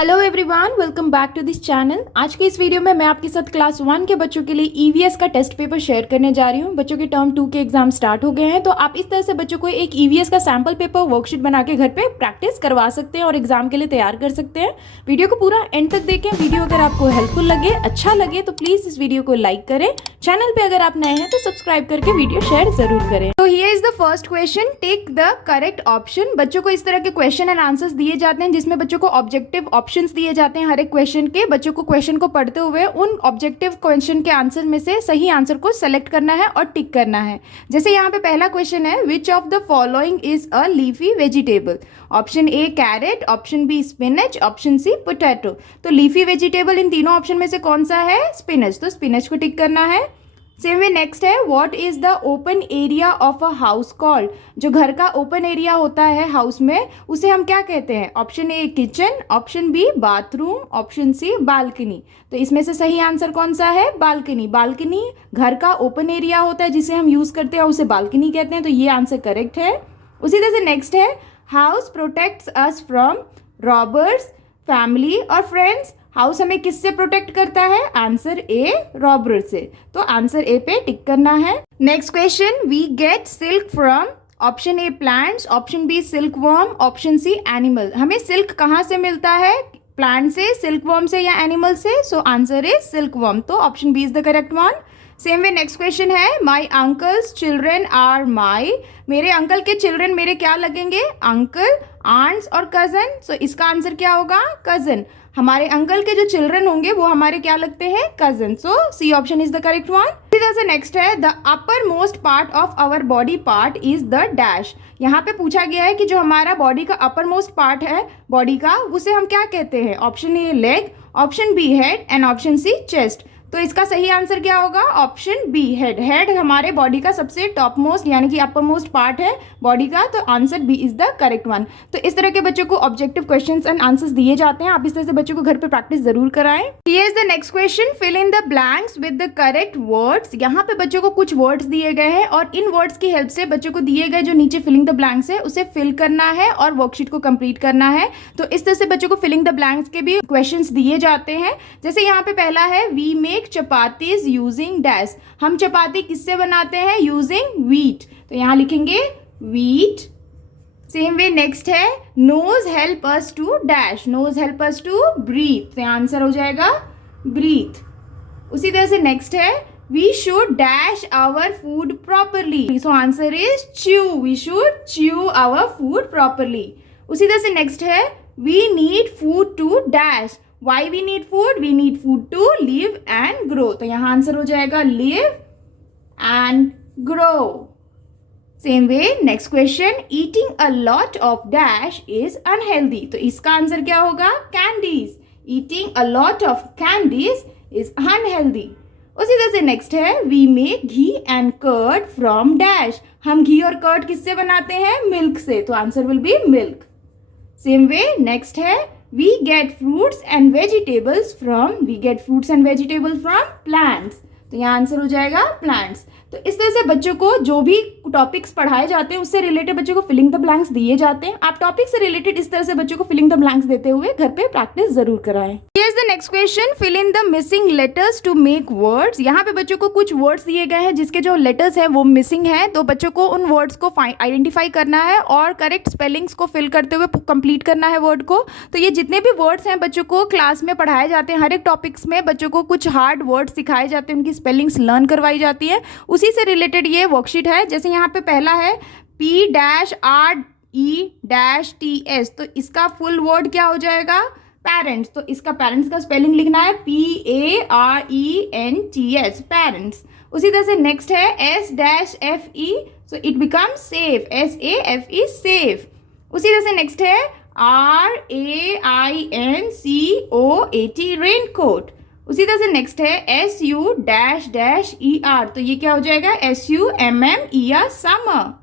Hello everyone, welcome back to this channel. आज के इस वीडियो में मैं आपके साथ क्लास 1 के बच्चों के लिए ईवीएस का टेस्ट पेपर शेयर करने जा रही हूँ। बच्चों के टर्म 2 के एग्जाम स्टार्ट हो गए हैं, तो आप इस तरह से बच्चों को एक ईवीएस का सैम्पल पेपर वर्कशीट बना के घर पे प्रैक्टिस करवा सकते हैं और एग्जाम के लिए तैयार कर सकते हैं। वीडियो को पूरा एंड तक देखें। वीडियो अगर आपको हेल्पफुल लगे, अच्छा लगे तो प्लीज़ इस वीडियो को लाइक करें। चैनल पर अगर आप नए हैं तो सब्सक्राइब करके वीडियो शेयर जरूर करें। तो here is the first question, take the correct option. बच्चों को इस तरह के क्वेश्चन एंड आंसर्स दिए जाते हैं जिसमें बच्चों को ऑब्जेक्टिव ऑप्शंस दिए जाते हैं हर एक क्वेश्चन के। बच्चों को क्वेश्चन को पढ़ते हुए उन ऑब्जेक्टिव क्वेश्चन के आंसर में से सही आंसर को सेलेक्ट करना है और टिक करना है। जैसे यहाँ पे पहला क्वेश्चन है, which of the following is a leafy vegetable. Option A carrot, option B spinach, option C potato. तो लीफी वेजिटेबल इन तीनों ऑप्शन में से कौन सा है? स्पिनच। तो स्पिनच को टिक करना है। सेम वे नेक्स्ट है, what is the open area of a house called. जो घर का ओपन एरिया होता है हाउस में, उसे हम क्या कहते हैं? Option A kitchen, option B bathroom, option C balcony. तो इसमें से सही आंसर कौन सा है? बालकनी। बालकनी घर का ओपन एरिया होता है जिसे हम यूज करते हैं, उसे बालकनी कहते हैं। तो ये आंसर करेक्ट है। उसी तरह से नेक्स्ट है, house protects us from robbers, family और फ्रेंड्स। हाउस हमें किससे प्रोटेक्ट करता है? आंसर ए, रॉबर से। तो आंसर ए पे टिक करना है। Next question, we get silk from. Option A plants, option B silk worm, option C animal. हमें सिल्क कहाँ से मिलता है? प्लांट से, सिल्क वर्म से या एनिमल से? So answer is silk worm. तो option B is the correct one. Same way next question है, my uncles children are my. मेरे अंकल के चिल्ड्रन मेरे क्या लगेंगे? अंकल, आंट्स और कजन। सो इसका आंसर क्या होगा? कजन। हमारे अंकल के जो चिल्ड्रन होंगे वो हमारे क्या लगते हैं? Cousin. So C option is the correct one. इसी तरह से नेक्स्ट है, the upper most part of our body part is the dash. यहाँ पे पूछा गया है कि जो हमारा बॉडी का अपर मोस्ट पार्ट है बॉडी का, उसे हम क्या कहते हैं? Option A leg, option B head and option C chest. तो इसका सही आंसर क्या होगा? Option B head. हेड हमारे बॉडी का सबसे टॉप मोस्ट यानी कि अपर मोस्ट पार्ट है बॉडी का। तो answer B is the correct one. तो इस तरह के बच्चों को ऑब्जेक्टिव क्वेश्चंस एंड आंसर्स दिए जाते हैं। आप इस तरह से बच्चों को घर पे प्रैक्टिस जरूर कराएं। Here is the next question, fill in the blanks with the correct words. यहाँ पे बच्चों को कुछ वर्ड्स दिए गए हैं और इन वर्ड्स की हेल्प से बच्चों को दिए गए जो नीचे फिलिंग द ब्लैंक्स है उसे फिल करना है और वर्कशीट को कंप्लीट करना है। तो इस तरह से बच्चों को फिलिंग द ब्लैंक्स के भी क्वेश्चंस दिए जाते हैं। जैसे यहाँ पे पहला है, we make chapatis using dash. हम चपाती किससे बनाते हैं? Using wheat. तो यहां लिखेंगे व्हीट। सेम वे नेक्स्ट है, nose help us to dash. Nose help us to breathe. तो आंसर हो जाएगा ब्रीथ। उसी तरह से नेक्स्ट है, we should dash our food properly. So answer is chew. We should chew our food properly. उसी तरह से नेक्स्ट है, we need food to dash. Why we need food? We need food to live and grow. तो यहाँ answer हो जाएगा live and grow. Same way, next question, eating a lot of dash is unhealthy. तो इसका answer क्या होगा? Candies. Eating a lot of candies is unhealthy. उसी तरह से नेक्स्ट है, we make ghee and curd from dash. हम घी और कर्ड किससे बनाते हैं? मिल्क से। तो answer will B milk. Same way next है, we get fruits and vegetables from plants. तो यहाँ आंसर हो जाएगा plants. तो इस तरह से बच्चों को जो भी टॉपिक्स पढ़ाए जाते हैं उससे रिलेटेड बच्चों को फिलिंग द ब्लैंक्स दिए जाते हैं। आप टॉपिक से रिलेटेड इस तरह से बच्चों को फिलिंग द ब्लैंक्स देते हुए घर पे प्रैक्टिस जरूर कराएं। Here is the next question, fill in the missing letters to make words. यहाँ पे बच्चों को कुछ वर्ड्स दिए गए हैं जिसके जो लेटर्स हैं वो मिसिंग है। तो बच्चों को उन वर्ड्स को आइडेंटिफाई करना है और करेक्ट स्पेलिंग्स को फिल करते हुए कंप्लीट करना है वर्ड को। तो ये जितने भी वर्ड्स हैं बच्चों को क्लास में पढ़ाए जाते हैं, हर एक टॉपिक्स में बच्चों को कुछ हार्ड वर्ड्स सिखाए जाते हैं, उनकी स्पेलिंग्स लर्न करवाई जाती है। उसी से रिलेटेड ये वर्कशीट है। जैसे यहाँ पे पहला है, P-R-E-T-S। तो इसका फुल वर्ड क्या हो जाएगा? पेरेंट्स। तो इसका पेरेंट्स का स्पेलिंग लिखना है P-A-R-E-N-T-S, पेरेंट्स। उसी तरह से नेक्स्ट है, S-F-E। So it become safe, S-A-F-E, safe. उसी तरह से नेक्स्ट है, R-A-I-N-C-O-A-T, रेनकोट। उसी तरह से नेक्स्ट है, SU-E-R। तो ये क्या हो जाएगा? SUMMER, summer.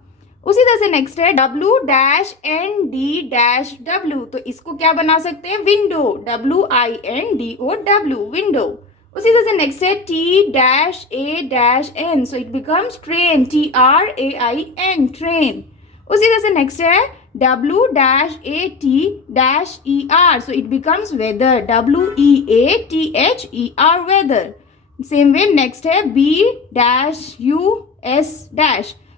उसी तरह से नेक्स्ट है, W-N-D-W। तो इसको क्या बना सकते हैं? Window, W-I-N-D-O-W, window. उसी तरह से नेक्स्ट है, T-A-N। So it becomes train, T-R-A-I-N, train. उसी तरह से नेक्स्ट है, W-A-T-E-R. So it becomes weather. W-E-A-T-H-E-R, weather. Same way, next है B-U-S-.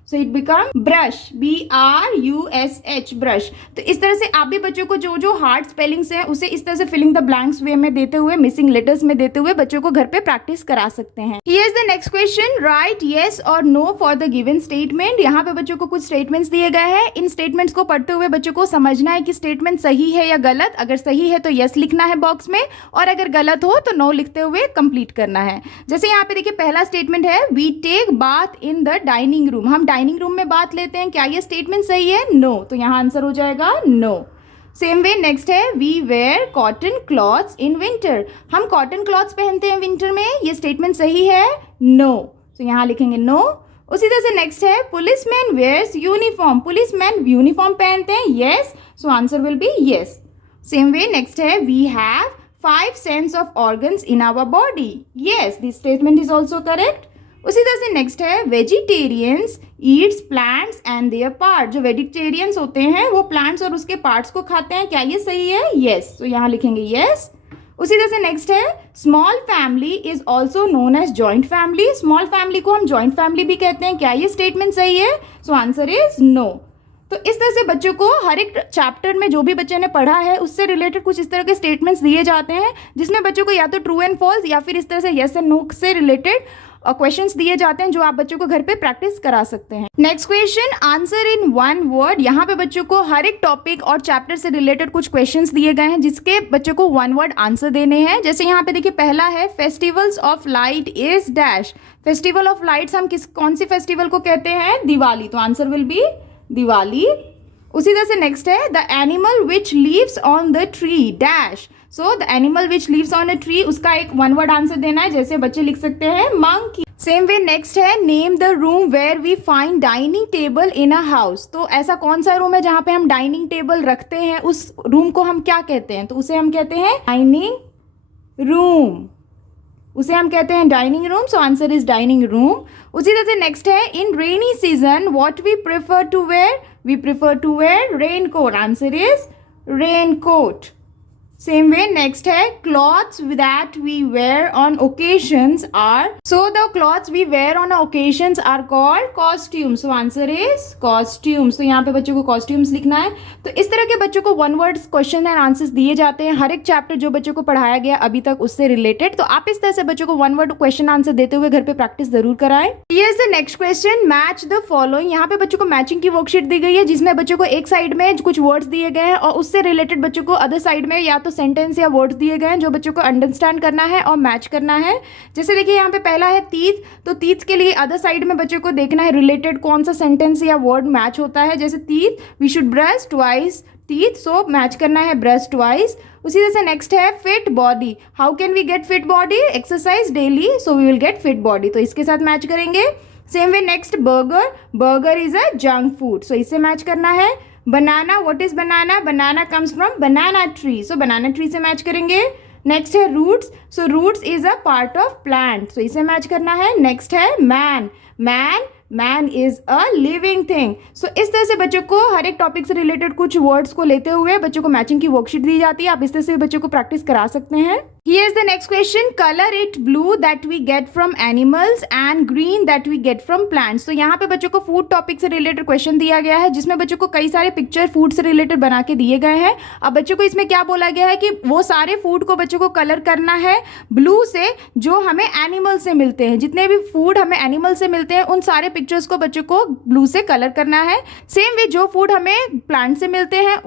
So it becomes brush. B-R-U-S-H, brush. तो इस तरह से आप भी बच्चों को जो जो हार्ड स्पेलिंग्स हैं उसे इस तरह से फिलिंग द ब्लैंक्स वे में देते हुए, मिसिंग लेटर्स में देते हुए बच्चों को घर पे प्रैक्टिस करा सकते हैं. Here is the next question. Write yes or no for the given statement. यहाँ पे बच्चों को कुछ स्टेटमेंट्स दिए गए हैं. इन स्टेटमेंट्स को पढ़ते हुए बच्चों को समझना है कि स्टेटमेंट सही है या गलत. अगर सही है तो yes लिखना है बॉक्स में, और अगर गलत हो तो no लिखते हुए कंप्लीट करना है. जैसे यहाँ पे देखिए पहला स्टेटमेंट है, we take bath in the dining room. हम डाइनिंग रूम में बात लेते हैं. क्या ये स्टेटमेंट सही है? नो. तो यहाँ आंसर हो जाएगा नो. सेम वे नेक्स्ट है, we wear cotton clothes in winter. हम कॉटन क्लॉथ्स पहनते हैं विंटर में. ये स्टेटमेंट सही है? नो. तो यहाँ लिखेंगे नो. उसी तरह से नेक्स्ट है, policeman wears uniform. Policeman uniform पहनते हैं. Yes. So answer will be yes. Same way next है, we have 5 sense of organs in our body. Yes, this statement is also correct. उसी तरह से नेक्स्ट है, vegetarians eats plants and their part. जो vegetarians होते हैं वो plants और उसके पार्ट्स को खाते हैं. क्या ये सही है? यस. तो यहाँ लिखेंगे यस. उसी तरह से नेक्स्ट है, small family is also known as joint family. Small family को हम जॉइंट फैमिली भी कहते हैं. क्या ये स्टेटमेंट सही है? So answer is no. तो इस तरह से बच्चों को हर एक चैप्टर में जो भी बच्चे ने पढ़ा है उससे रिलेटेड कुछ इस तरह के स्टेटमेंट्स दिए जाते हैं, जिसमें बच्चों को या तो ट्रू एंड फॉल्स या फिर इस तरह से येस एंड नो से रिलेटेड क्वेश्चंस दिए जाते हैं, जो आप बच्चों को घर पे प्रैक्टिस करा सकते हैं. Next question, answer in 1 word. यहाँ पे बच्चों को हर एक टॉपिक और चैप्टर से रिलेटेड कुछ क्वेश्चंस दिए गए हैं, जिसके बच्चों को 1 वर्ड आंसर देने हैं. जैसे यहाँ पे देखिए पहला है, festivals of light is dash. Festival of lights हम कौन सी फेस्टिवल को कहते हैं? दिवाली. तो आंसर विल बी दिवाली. उसी तरह से नेक्स्ट है, the animal which leaves on the tree dash. So the animal which leaves on a tree, उसका एक 1 वर्ड आंसर देना है. जैसे बच्चे लिख सकते हैं मंकी. सेम वे नेक्स्ट है, name the room where we find dining table in a house. तो ऐसा कौन सा रूम है जहाँ पे हम डाइनिंग टेबल रखते हैं? उस रूम को हम क्या कहते हैं? तो उसे हम कहते हैं डाइनिंग रूम. उसे हम कहते हैं dining room. So answer is dining room. उसी तरह से नेक्स्ट है, in rainy season what we prefer to wear. We prefer to wear raincoat. Answer is raincoat. Same way next है, clothes that we wear on occasions are. So the clothes we wear on occasions are called costumes. So answer is costumes. तो यहाँ पे बच्चों को costumes लिखना है. तो इस तरह के बच्चों को 1 वर्ड क्वेश्चन एंड आंसर्स दिए जाते हैं हर एक चैप्टर जो बच्चों को पढ़ाया गया अभी तक उससे रिलेटेड. तो आप इस तरह से बच्चों को 1 वर्ड क्वेश्चन आंसर देते हुए घर पे प्रैक्टिस जरूर कराएं. Here is the next question, match the following. यहाँ पे बच्चों को मैचिंग की वर्कशीट दी गई है, जिसमें बच्चों को एक साइड में कुछ वर्ड्स दिए गए हैं और उससे रिलेटेड बच्चों को अदर साइड में या तो सेंटेंस या वर्ड्स दिए गए हैं जो बच्चों को अंडरस्टैंड करना है और मैच करना है. जैसे देखिए यहाँ पे पहला है तीत. तो तीत के लिए अदर साइड में बच्चों को देखना है रिलेटेड कौन सा सेंटेंस या वर्ड मैच होता है. जैसे teeth, we should brush twice teeth. So match करना है ब्रश ट्वाइस. उसी तरह से नेक्स्ट है fit body. How can we get fit body? Exercise daily, so we will get fit body. तो इसके साथ मैच करेंगे. Same way next, burger. Burger is a junk food. So इससे मैच करना है. Banana, what is banana? Banana comes from banana tree. So banana tree से match करेंगे. Next है roots. So roots is a part of plant. So इसे match करना है. Next है man. Man is a living thing. So इस तरह से बच्चों को हर एक टॉपिक से रिलेटेड कुछ वर्ड्स को लेते हुए बच्चों को मैचिंग की वर्कशीट दी जाती है. आप इस तरह से बच्चों को प्रैक्टिस करा सकते हैं. Here is the next question, color it blue that we get from animals and green that we get from plants. तो यहाँ पे बच्चों को फूड टॉपिक से रिलेटेड क्वेश्चन दिया गया है, जिसमें बच्चों को कई सारे पिक्चर फूड से रिलेटेड बना के दिए गए हैं. अब बच्चों को इसमें क्या बोला गया है कि वो सारे फूड को बच्चों को कलर करना है ब्लू से जो हमें एनिमल से मिलते हैं. जितने भी फूड हमें एनिमल से मिलते हैं उन सारे पिक्चर्स को बच्चों को ब्लू से कलर करना है. सेम वे जो फूड हमें प्लांट से मिलते हैं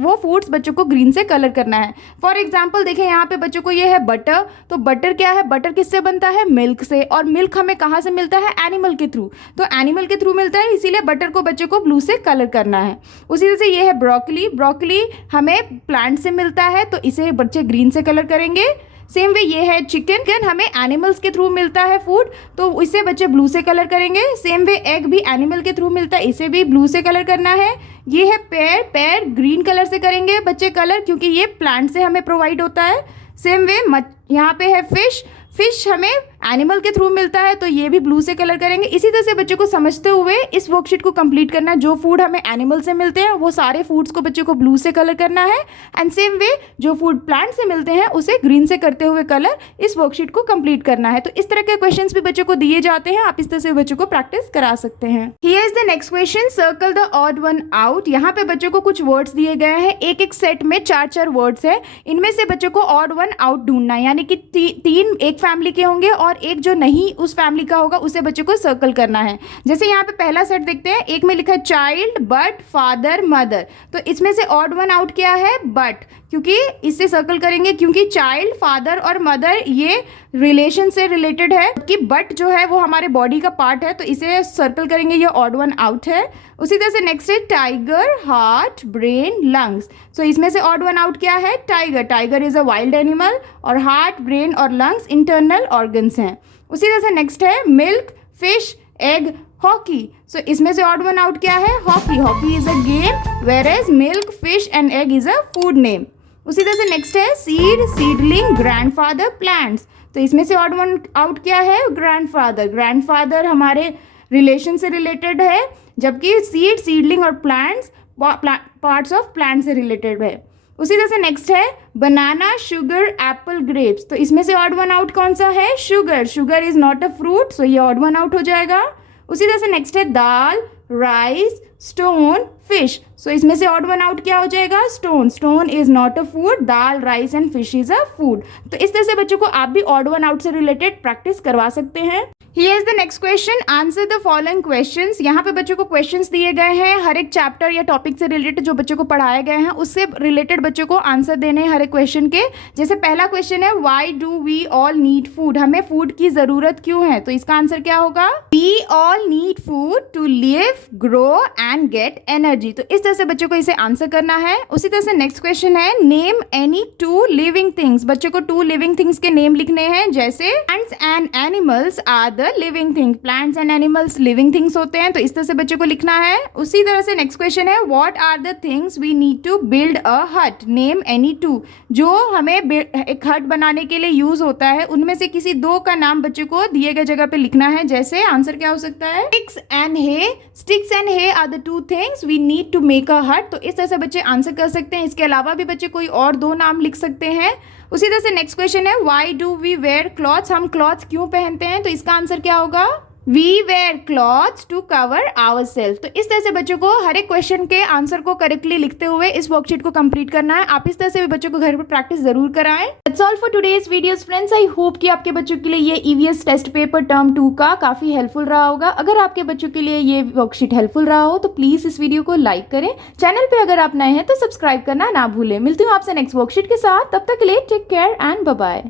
वो फूड्स बच्चों को ग्रीन से कलर करना है. फॉर एग्जाम्पल देखें यहाँ पे बच्चों को ये है बटर. तो बटर क्या है? बटर किससे बनता है? मिल्क से. और मिल्क हमें कहाँ से मिलता है? एनिमल के थ्रू. तो एनिमल के थ्रू मिलता है, इसीलिए बटर को बच्चे को ब्लू से कलर करना है. उसी तरह से ये है ब्रोकली. ब्रोकली हमें प्लांट से मिलता है, तो इसे बच्चे ग्रीन से कलर करेंगे. सेम वे ये है चिकन हमें एनिमल्स के थ्रू मिलता है फूड, तो इसे बच्चे ब्लू से कलर करेंगे. सेम वे एग भी एनिमल के थ्रू मिलता है, इसे भी ब्लू से कलर करना है. ये है पैर ग्रीन कलर से करेंगे बच्चे कलर, क्योंकि ये प्लांट से हमें प्रोवाइड होता है. सेम वे यहाँ पे है फिश हमें एनिमल के थ्रू मिलता है तो ये भी ब्लू से कलर करेंगे। इसी तरह से बच्चों को समझते हुए इस वर्कशीट को कंप्लीट करना है। जो फूड हमें एनिमल से मिलते हैं वो सारे फूड्स को बच्चों को ब्लू से कलर करना है, एंड सेम वे जो फूड प्लांट से मिलते हैं उसे ग्रीन से करते हुए कलर इस वर्कशीट को कंप्लीट करना है। तो इस तरह के क्वेश्चंस भी बच्चों को दिए जाते हैं, आप इस तरह से बच्चों को प्रैक्टिस करा सकते हैं। Here is the next question, circle the odd one out. यहाँ पे बच्चों को कुछ वर्ड्स दिए गए हैं, एक एक सेट में 4-4 वर्ड्स है, इनमें से बच्चों को ऑड वन आउट ढूंढना है, यानी कि 3 एक फैमिली के होंगे और एक जो नहीं उस फैमिली का होगा उसे बच्चों को सर्कल करना है। जैसे यहाँ पे पहला सेट देखते हैं, एक में लिखा है चाइल्ड, बट, फादर, मदर। तो इसमें से ऑड वन आउट क्या है? बट, क्योंकि इससे सर्कल करेंगे क्योंकि चाइल्ड, फादर और मदर ये रिलेशन से रिलेटेड है, कि बट जो है वो हमारे बॉडी का पार्ट है तो इसे सर्कल करेंगे, ये ऑड वन आउट है। उसी तरह से नेक्स्ट है tiger, heart, brain, lungs. So इसमें से ऑड वन आउट क्या है? Tiger. Tiger is a wild animal और हार्ट, ब्रेन और लंग्स इंटरनल ऑर्गन्स हैं। उसी तरह से नेक्स्ट है milk, fish, egg, hockey. So इसमें से ऑड वन आउट क्या है? Hockey. Hockey is a game, where as milk, fish and egg is a food name. उसी तरह से नेक्स्ट है सीड, सीडलिंग, ग्रैंडफादर, प्लांट्स। तो इसमें से ऑड वन आउट क्या है? ग्रैंडफादर। ग्रैंडफादर हमारे रिलेशन से रिलेटेड है, जबकि सीड, सीडलिंग और प्लांट्स पार्ट्स ऑफ प्लांट से रिलेटेड है। उसी तरह से नेक्स्ट है बनाना, शुगर, एप्पल, ग्रेप्स। तो इसमें से ऑड वन आउट कौन सा है? Sugar. Sugar is not a fruit, so ये ऑड वन आउट हो जाएगा। उसी तरह से नेक्स्ट है दाल, राइस, स्टोन, फिश। सो इसमें से ऑड वन आउट क्या हो जाएगा? Stone. Stone is not a food, dal, rice and fish is a food. तो इस तरह से बच्चों को आप भी ऑड वन आउट से रिलेटेड प्रैक्टिस करवा सकते हैं। Here is the next question, answer the following questions. यहाँ पे बच्चों को क्वेश्चंस दिए गए हैं, हर एक चैप्टर या टॉपिक से रिलेटेड जो बच्चों को पढ़ाए गए हैं उससे रिलेटेड बच्चों को आंसर देने हैं हर एक क्वेश्चन के। जैसे पहला क्वेश्चन है why do we all need food? हमें फूड की जरूरत क्यों है? तो इसका आंसर क्या होगा? We all need food to live, grow and get energy. तो इस तरह से बच्चों को इसे आंसर करना है। उसी तरह से नेक्स्ट क्वेश्चन है नेम एनी 2 लिविंग थिंग्स। बच्चों को 2 लिविंग थिंग्स के नेम लिखने हैं, जैसे plants and animals are the living thing. Plants and animals living things होते हैं, तो इस तरह से बच्चों को लिखना है। उसी तरह से नेक्स्ट क्वेश्चन है what are the things we need to build a hut? Name any 2। जो हमें एक हट बनाने के लिए यूज होता है उनमें से किसी 2 का नाम बच्चों को दिए गए जगह पे लिखना है। जैसे आंसर क्या हो सकता है? Sticks and hay. Sticks and hay are the 2 things we need to make a hut. तो इस तरह से बच्चे आंसर कर सकते हैं। इसके अलावा भी बच्चे कोई और 2 नाम लिख सकते हैं। उसी तरह से नेक्स्ट क्वेश्चन है why do we wear clothes? हम क्लॉथ्स क्यों पहनते हैं? तो इसका आंसर क्या होगा? We wear clothes to cover our self. तो इस तरह से बच्चों को हर एक क्वेश्चन के आंसर को करेक्टली लिखते हुए इस वर्कशीट को कंप्लीट करना है। आप इस तरह से भी बच्चों को घर पर प्रैक्टिस जरूर कराएं। That's all for today's videos friends. I hope कि आपके बच्चों के लिए ये ईवीएस टेस्ट पेपर टर्म 2 का काफी हेल्पफुल रहा होगा। अगर आपके बच्चों के लिए ये वर्कशीट हेल्पफुल रहा हो तो प्लीज इस वीडियो को लाइक करें। चैनल पे अगर आप नए हैं तो सब्सक्राइब करना ना भूलें। मिलती हूँ आपसे नेक्स्ट वर्कशीट के साथ, तब तक के लिए take care and bye bye.